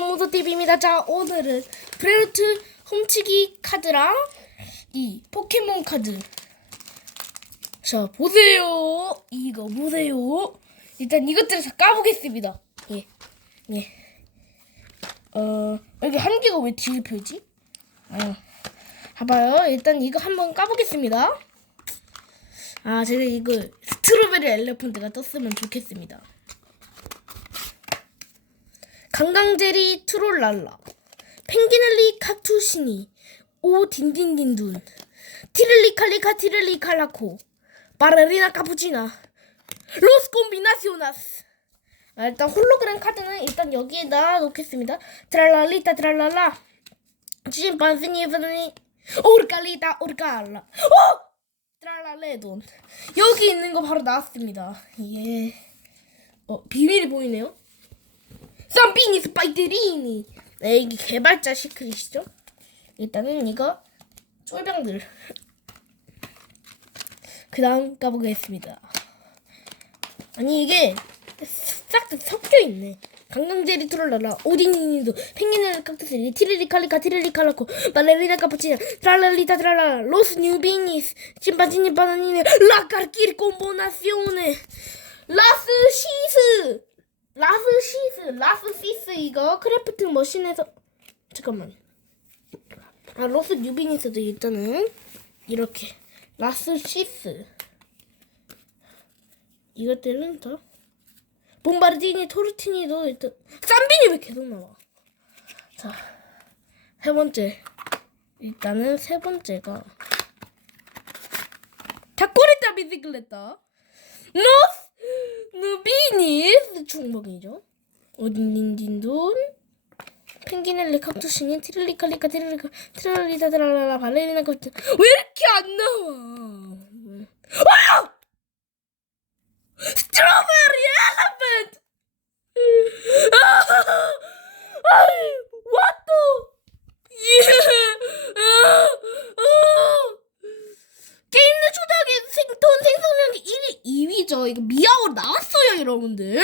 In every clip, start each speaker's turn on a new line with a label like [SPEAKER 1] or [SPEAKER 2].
[SPEAKER 1] 모도 TV입니다. 자, 오늘은 브레우트 훔치기 카드랑 이 포켓몬 카드. 자, 보세요. 이거 보세요. 일단 이것들을 다 까보겠습니다. 예, 예. 어, 여기 한 개가 왜 뒤에 펴지? 아, 봐봐요. 일단 이거 한번 까보겠습니다. 아, 제가 이거 스트로베리 엘레펀트가 떴으면 좋겠습니다. 강강제리 트롤랄라 펭기넬리 카투시니 오 딘딘딘둔 티를리 칼리카 티를리 칼라코 바레리나 카푸치나 로스 콤비나시오나스. 아, 일단 홀로그램 카드는 일단 여기에다 놓겠습니다. 트랄랄리타 트랄랄라. 침반스니 바니 오르칼리타 오르칼라. 오! 트랄랄레돈. 여기 있는 거 바로 나왔습니다. 예. 어 비밀이 보이네요 쌈비니 스파이데리니. 네 이게 개발자 시크릿이죠? 일단은 이거 쫄병들. 그 다음 까보겠습니다. 아니 이게 싹다 섞여 있네. 강강제리 트롤라라 오디니니도 펭귄을 깍두스 티리리 칼리카 티리리 칼라코 발레리나 카푸치나 트랄랄리타 트랄라 로스 뉴비니스 침반지니 바나니네 라카르키리 콤보나시오네 라스 시스 라스 시스 라스 시스 이거 크래프트 머신에서 잠깐만. 아 로스 뉴비니스도 일단은 이렇게 라스 시스. 이것들은 더 bombardi니 토르티니도 일단 쌈비니 왜 계속 나와? 자 세 번째. 일단은 세 번째가 닭꼬리타 비스클레타. 노스 누비니스 충목이죠. 어딘딘딘돈. 펭기넬리 칵투시니 티릴리칼리카 티릴리카 티랄리타 트랄라라 발레리나 카투 왜 이렇게 안 나와? 아! 스트로베리 엘리펀트! 아이 what 예 게임 내 초등학교 생 돈 생성량이 1위 2위죠. 이거 미아오 나왔어요 여러분들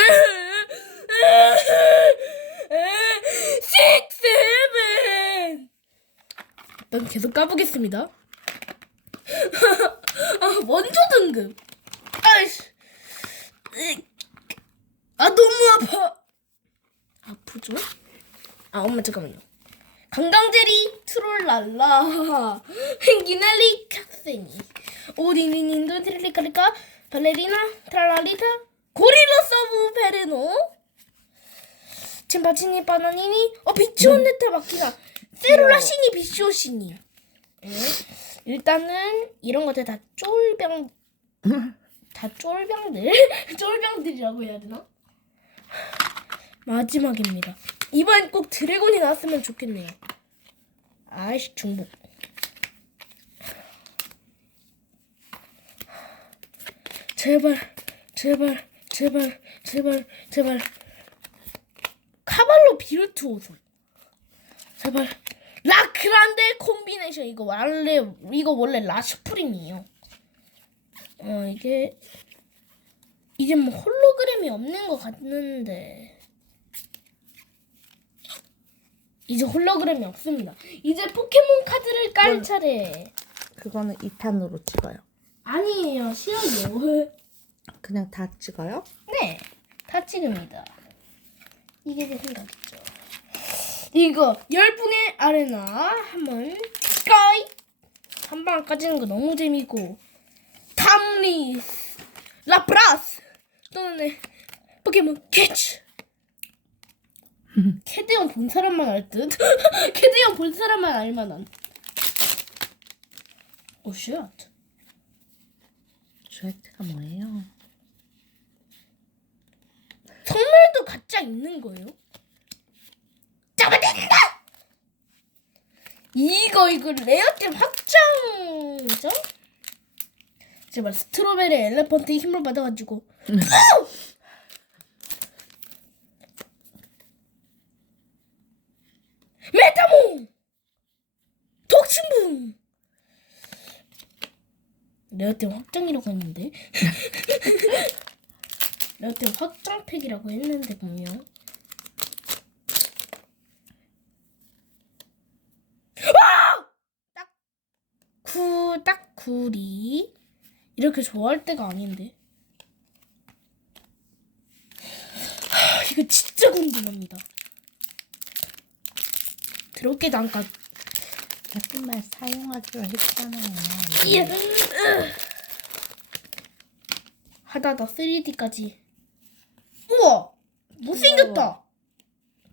[SPEAKER 1] six seven 일단 계속 까보겠습니다 아 원조 등급 아이씨 아 너무 아파 아프죠? 아 엄마 잠깐만요 강강제리 트롤랄라 펭기날리 카세니 오디니닌도 트릴리카리카 발레리나 트랄랄리타 고릴라 서브 베르노 침바치니 바나니니 어 비치온네타 마키나 세룰라시니 비쇼시니 예. 일단은 이런 것들 다 쫄병 다 쫄병들 쫄병들이라고 해야 되나? 마지막입니다. 이번 꼭 드래곤이 나왔으면 좋겠네요. 아이씨 중복. 제발 제발 제발 제발 제발 카발로 비르투오소 제발 라크란데 콤비네이션 이거 원래 이거 원래 라슈프림이에요. 어 이게 이제 뭐 홀로그램이 없는 것 같는데 이제 홀로그램이 없습니다. 이제 포켓몬 카드를 깔 차례.
[SPEAKER 2] 그거는 2탄으로 찍어요.
[SPEAKER 1] 아니에요, 싫어요.
[SPEAKER 2] 그냥 다 찍어요?
[SPEAKER 1] 네, 다 찍습니다. 이게 제 생각이죠. 이거 열 분의 아레나 한번 스카이 한 방 까지는 거 너무 재밌고 탐리스 라프라스 또는 포켓몬 캐치 캐드형 본 사람만 알 듯. 캐드형 본 사람만 알만한. 오 쉣.
[SPEAKER 2] 슈에트가 뭐예요?
[SPEAKER 1] 가짜 있는 거예요? 잡아낸다! 이거 이거 레어템 확장이죠? 제발 스트로베리 엘레펀트의 힘을 받아가지고! 메타몽 독침붕 레어템 확장이라고 했는데 여튼 확장팩이라고 했는데 분명. 딱구 딱구리 이렇게 좋아할 때가 아닌데. 하, 이거 진짜 궁금합니다. 드럽게 잠깐
[SPEAKER 2] 같은 말 사용하기로 했잖아요.
[SPEAKER 1] 하다다 3D까지 우와 못생겼다.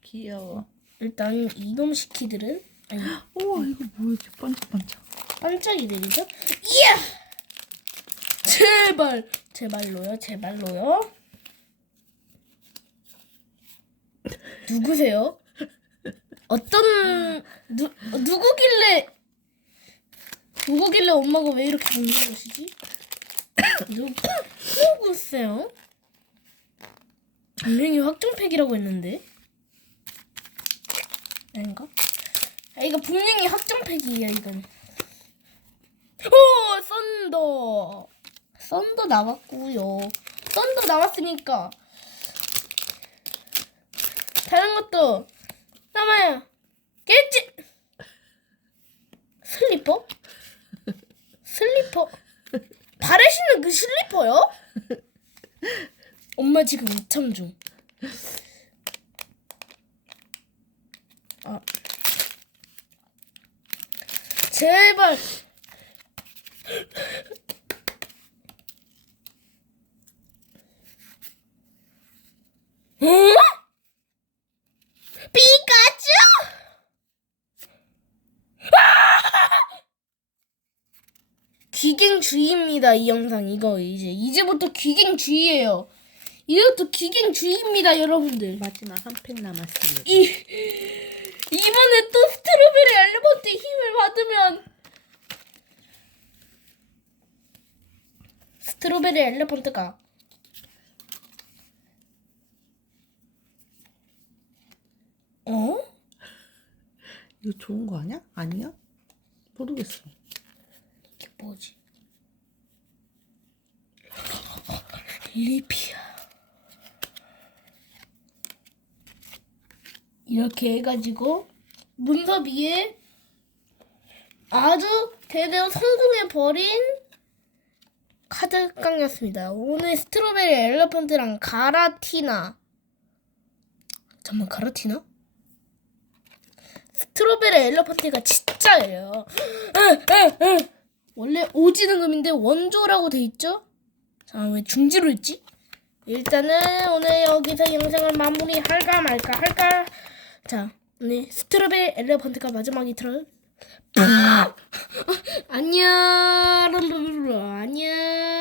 [SPEAKER 2] 귀여워.
[SPEAKER 1] 일단 이놈 시키들은 아니
[SPEAKER 2] 우와 이거 뭐야 이렇게 반짝반짝.
[SPEAKER 1] 반짝이 들이죠? 이야! 제발 제발로요 제발로요. 누구세요? 어떤 누 누구길래 누구길래 엄마가 왜 이렇게 먹는 것이지? 누 누구세요? 분명히 확정팩이라고 했는데 아닌가? 아, 이거 분명히 확정팩이에요 이건. 오 썬더 썬더 나왔고요. 썬더 나왔으니까 다른 것도 남아요. 겠지? 슬리퍼? 슬리퍼? 발에 신는 그 슬리퍼요? 엄마 지금 이참 중. 아. 제발. 응? 피카츄? 귀갱주의입니다 이 영상 이거 이제 이제부터 귀갱주의예요 이제부터 귀갱주의입니다 여러분들
[SPEAKER 2] 마지막 한 팩 남았습니다.
[SPEAKER 1] 이 이번에 또 스트로베리 엘리먼트 힘을 받으면 스트로베리 엘리펀트가 어?
[SPEAKER 2] 이거 좋은 거 아니야? 아니야? 모르겠어.
[SPEAKER 1] 이게 뭐지? 리피아 이렇게 해가지고 문서 위에 아주 대대로 성공해버린 카드깡이었습니다. 오늘 스트로베리 엘리펀트랑 가라티나 잠만 가라티나? 스트로베리 엘리펀트가 진짜예요. 원래 오지능금인데 원조라고 돼 있죠? 자, 왜 중지로 했지? 일단은 오늘 여기서 영상을 마무리할까 말까 할까? 자, 네 스트로베리 엘레펀트가 마지막이 들어. 아! 아, 안녕. 안녕.